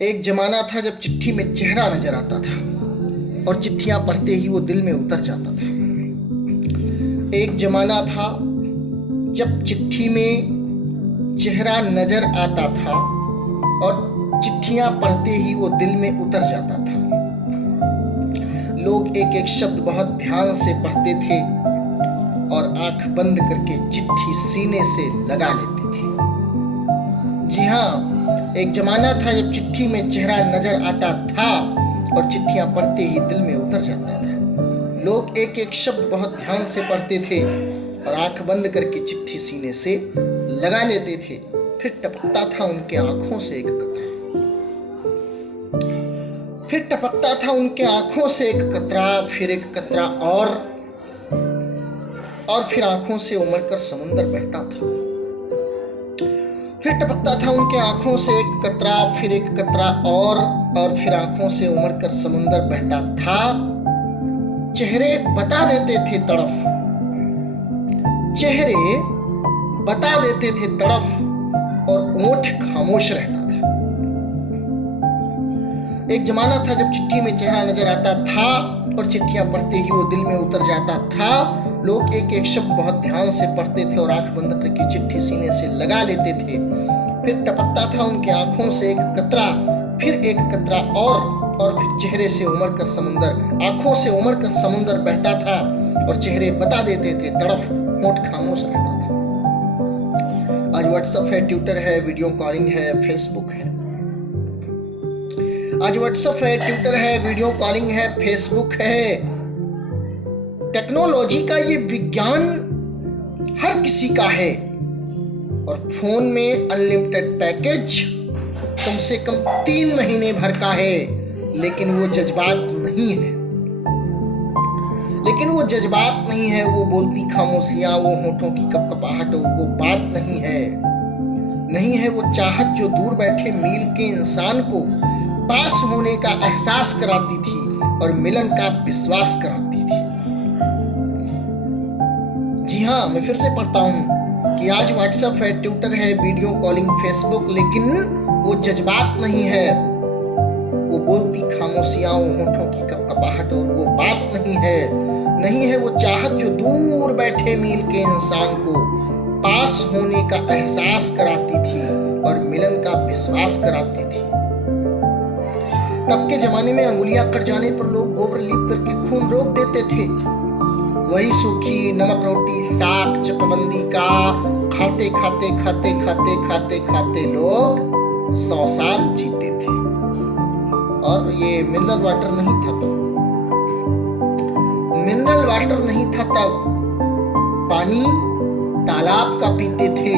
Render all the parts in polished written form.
एक जमाना था जब चिट्ठी में चेहरा नजर आता था और चिट्ठियां पढ़ते ही वो दिल में उतर जाता था। एक जमाना था जब चिट्ठी में चेहरा नजर आता था और चिट्ठियां पढ़ते ही वो दिल में उतर जाता था। लोग एक एक शब्द बहुत ध्यान से पढ़ते थे और आंख बंद करके चिट्ठी सीने से लगा लेते थे। जी हाँ, एक जमाना था जब चिट्ठी में चेहरा नजर आता था और चिट्ठियां पढ़ते ही दिल में उतर जाता था। लोग एक एक शब्द बहुत ध्यान से पढ़ते थे और आंख बंद करके चिट्ठी सीने से लगा लेते थे। फिर टपकता था उनके आंखों से एक कतरा, फिर टपकता था उनके आंखों से एक कतरा, फिर एक कतरा और फिर आंखों से उमड़कर समुंदर बहता था। फिर टपकता था उनके आंखों से एक कतरा, फिर एक कतरा और फिर आंखों से उमड़कर समुंदर बहता था। चेहरे बता देते थे तड़फ, चेहरे बता देते थे तड़फ और ओठ खामोश रहता था। एक जमाना था जब चिट्ठी में चेहरा नजर आता था और चिट्ठियां पढ़ते ही वो दिल में उतर जाता था। लोग एक एक शब्द बहुत ध्यान से पढ़ते थे और आंख बंद करके चिट्ठी सीने से लगा लेते थे। फिर टपकता था उनके आंखों से एक कतरा, फिर एक कतरा और फिर चेहरे से उमड़कर समुंदर, आंखों से उमड़कर समुंदर बहता था और चेहरे बता देते थे तड़फ, होठ खामोश रहता था। आज व्हाट्सएप है, ट्विटर है, वीडियो कॉलिंग है, फेसबुक है। आज व्हाट्सएप है, ट्विटर है, वीडियो कॉलिंग है, फेसबुक है। टेक्नोलॉजी का ये विज्ञान हर किसी का है और फोन में अनलिमिटेड पैकेज कम से कम 3 महीने भर का है, लेकिन वो जज्बात नहीं है। लेकिन वो जज्बात नहीं है, वो बोलती खामोशियां, वो होठों की कपकपाहट, वो बात नहीं है। नहीं है वो चाहत जो दूर बैठे मील के इंसान को पास होने का एहसास कराती थी और मिलन का विश्वास कराती थी। जी हाँ, मैं फिर से पढ़ता हूँ कि आज व्हाट्सएप है, ट्विटर है, वीडियो कॉलिंग, फेसबुक, लेकिन वो जज्बात नहीं है। वो बोलती खामोशियां, होठों की कपकपाहट और वो बात नहीं है। नहीं है वो चाहत जो दूर बैठे मील के इंसान को पास होने का एहसास कराती थी और मिलन का विश्वास कराती थी। तब के जमाने में अंगुलियां कट जाने पर लोग गोबर लीप करके खून रोक देते थे। वही सूखी नमक रोटी, साग, चकबंदी का खाते खाते खाते खाते खाते खाते लोग 100 साल जीते थे। और ये मिनरल वाटर नहीं था तब, मिनरल वाटर नहीं था तब, पानी तालाब का पीते थे,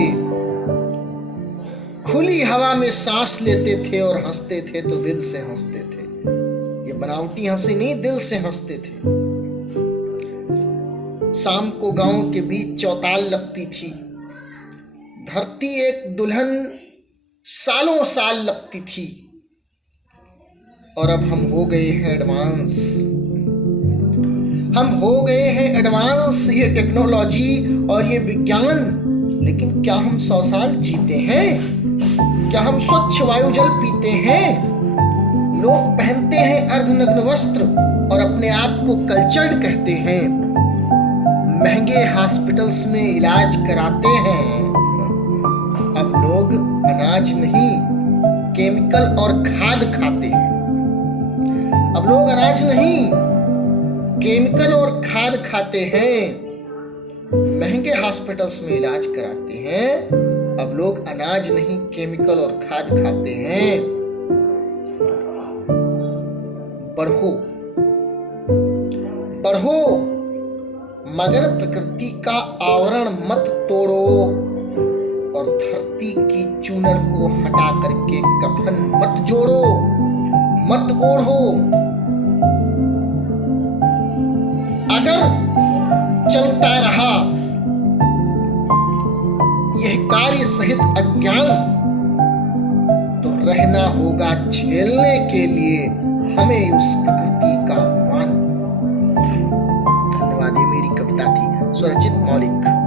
खुली हवा में सांस लेते थे और हंसते थे तो दिल से हंसते थे। ये बनावटी हंसी नहीं, दिल से हंसते थे। शाम को गांव के बीच चौताल लगती थी, धरती एक दुल्हन सालों साल लगती थी। और अब हम हो गए हैं एडवांस, हम हो गए हैं एडवांस, ये टेक्नोलॉजी और ये विज्ञान। लेकिन क्या हम 100 साल जीते हैं? क्या हम स्वच्छ वायु जल पीते हैं? लोग पहनते हैं अर्धनग्न वस्त्र और अपने आप को कल्चर्ड कहते हैं। महंगे हॉस्पिटल्स में इलाज कराते हैं। अब लोग अनाज नहीं, केमिकल और खाद खाते हैं। अब लोग अनाज नहीं, केमिकल और खाद खाते हैं। महंगे हॉस्पिटल्स में इलाज कराते हैं। अब लोग अनाज नहीं, केमिकल और खाद खाते हैं। पढ़ो पढ़ो, मगर प्रकृति का आवरण मत तोड़ो और धरती की चूनर को हटा करके कफन मत जोड़ो, मत ओढ़ो। अगर चलता रहा यह कार्य सहित अज्ञान तो रहना होगा झेलने के लिए हमें उस प्रकृति का मान। धन्यवाद। ये मेरी कविता थी, स्वरचित मौलिक।